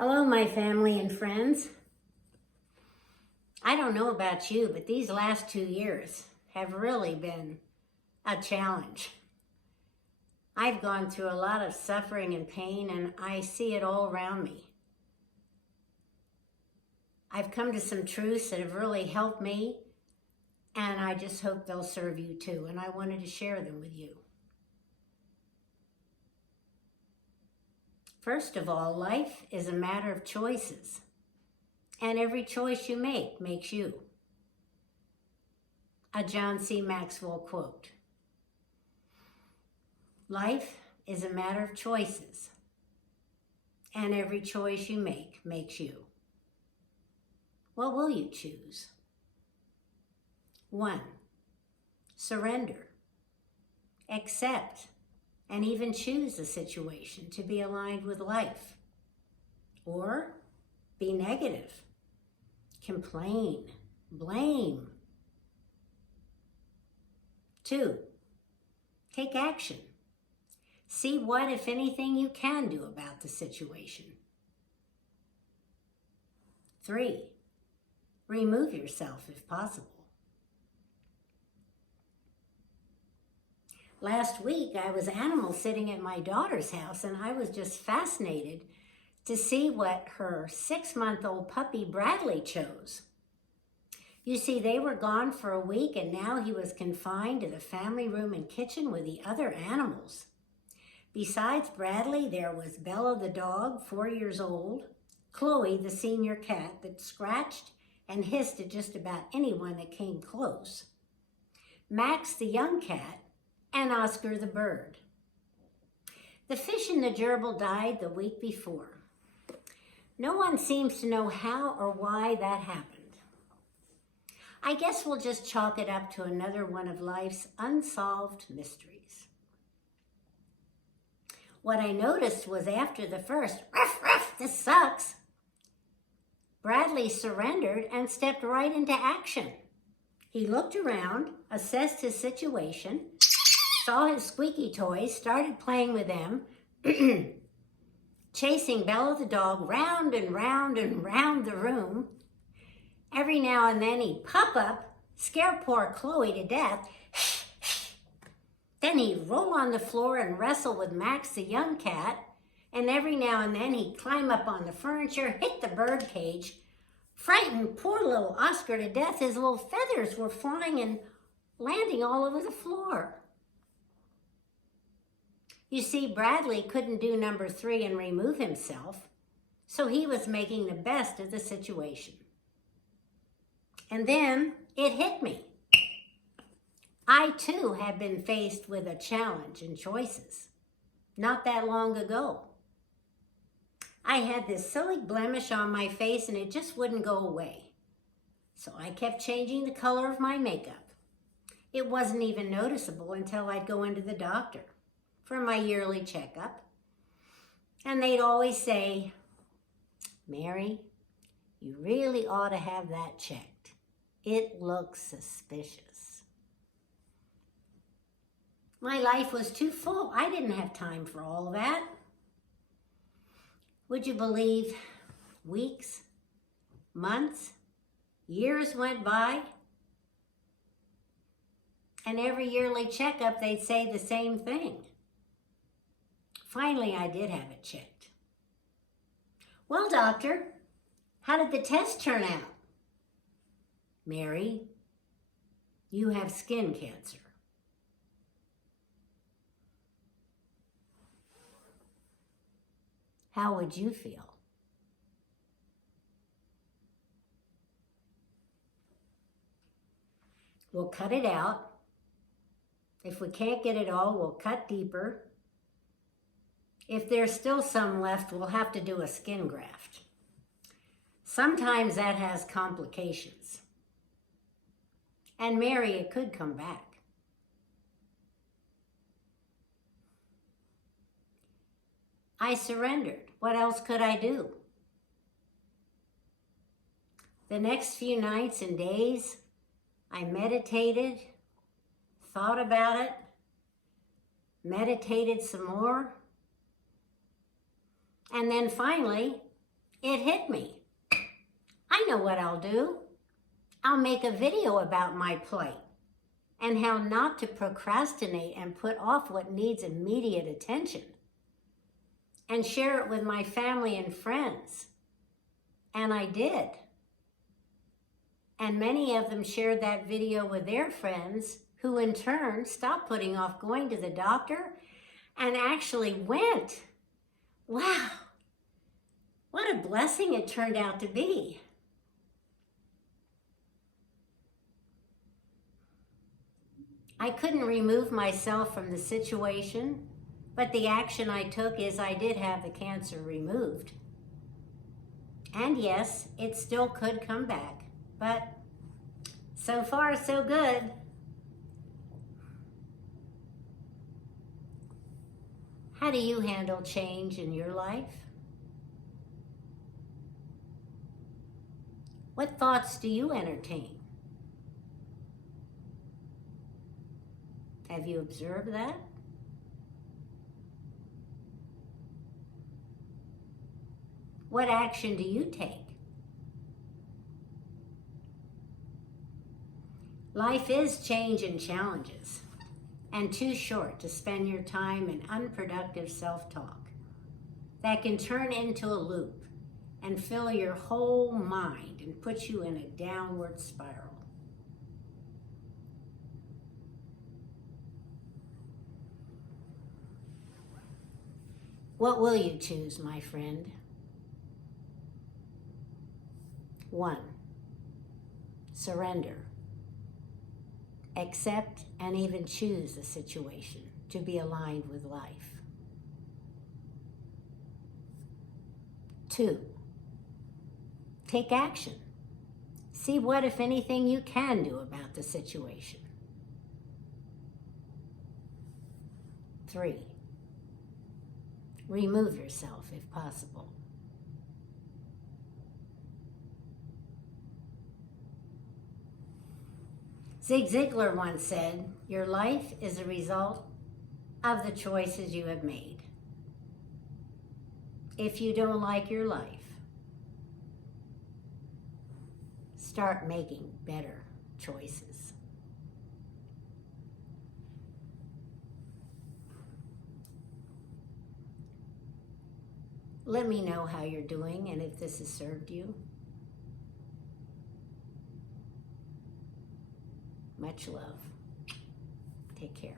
Hello, my family and friends. I don't know about you, but these last 2 years have really been a challenge. I've gone through a lot of suffering and pain, and I see it all around me. I've come to some truths that have really helped me, and I just hope they'll serve you too, and I wanted to share them with you. First of all, life is a matter of choices. And every choice you make makes you. A John C. Maxwell quote. Life is a matter of choices, and every choice you make makes you. What will you choose? 1. Surrender. Accept and even choose a situation to be aligned with life. Or be negative. Complain, blame. 2, take action. See what, if anything, you can do about the situation. 3, remove yourself if possible. Last week, I was animal sitting at my daughter's house, and I was just fascinated to see what her 6-month-old puppy Bradley chose. You see, they were gone for a week, and now he was confined to the family room and kitchen with the other animals. Besides Bradley, there was Bella the dog, 4 years old, Chloe the senior cat that scratched and hissed at just about anyone that came close, Max the young cat, and Oscar the bird. The fish in the gerbil died the week before. No one seems to know how or why that happened. I guess we'll just chalk it up to another one of life's unsolved mysteries. What I noticed was after the first, ruff, ruff, this sucks, Bradley surrendered and stepped right into action. He looked around, assessed his situation, saw his squeaky toys, started playing with them, chasing Bella the dog round and round and round the room. Every now and then he'd pop up, scare poor Chloe to death. Then he'd roll on the floor and wrestle with Max the young cat. And every now and then he'd climb up on the furniture, hit the bird cage, frighten poor little Oscar to death. His little feathers were flying and landing all over the floor. You see, Bradley couldn't do number 3 and remove himself, so he was making the best of the situation. And then it hit me. I too have been faced with a challenge and choices not that long ago. I had this silly blemish on my face and it just wouldn't go away. So I kept changing the color of my makeup. It wasn't even noticeable until I'd go into the doctor for my yearly checkup. And they'd always say, "Mary, you really ought to have that checked. It looks suspicious." My life was too full. I didn't have time for all that. Would you believe weeks, months, years went by? And every yearly checkup, they'd say the same thing. Finally, I did have it checked. "Well, doctor, how did the test turn out?" "Mary, you have skin cancer." How would you feel? We'll cut it out. If we can't get it all, we'll cut deeper. If there's still some left, we'll have to do a skin graft. Sometimes that has complications. And Mary, it could come back. I surrendered. What else could I do? The next few nights and days, I meditated, thought about it, meditated some more, and then finally, it hit me. I know what I'll do. I'll make a video about my plight and how not to procrastinate and put off what needs immediate attention, and share it with my family and friends. And I did. And many of them shared that video with their friends, who in turn stopped putting off going to the doctor and actually went. Wow, what a blessing it turned out to be. I couldn't remove myself from the situation, but the action I took is I did have the cancer removed. And yes, it still could come back, but so far so good. How do you handle change in your life? What thoughts do you entertain? Have you observed that? What action do you take? Life is change and challenges, and too short to spend your time in unproductive self-talk that can turn into a loop and fill your whole mind and put you in a downward spiral. What will you choose, my friend? 1. Surrender. Accept and even choose the situation to be aligned with life. 2. Take action. See what, if anything, you can do about the situation. 3. Remove yourself if possible. Zig Ziglar once said, "Your life is a result of the choices you have made." If you don't like your life, start making better choices. Let me know how you're doing and if this has served you. Much love. Take care.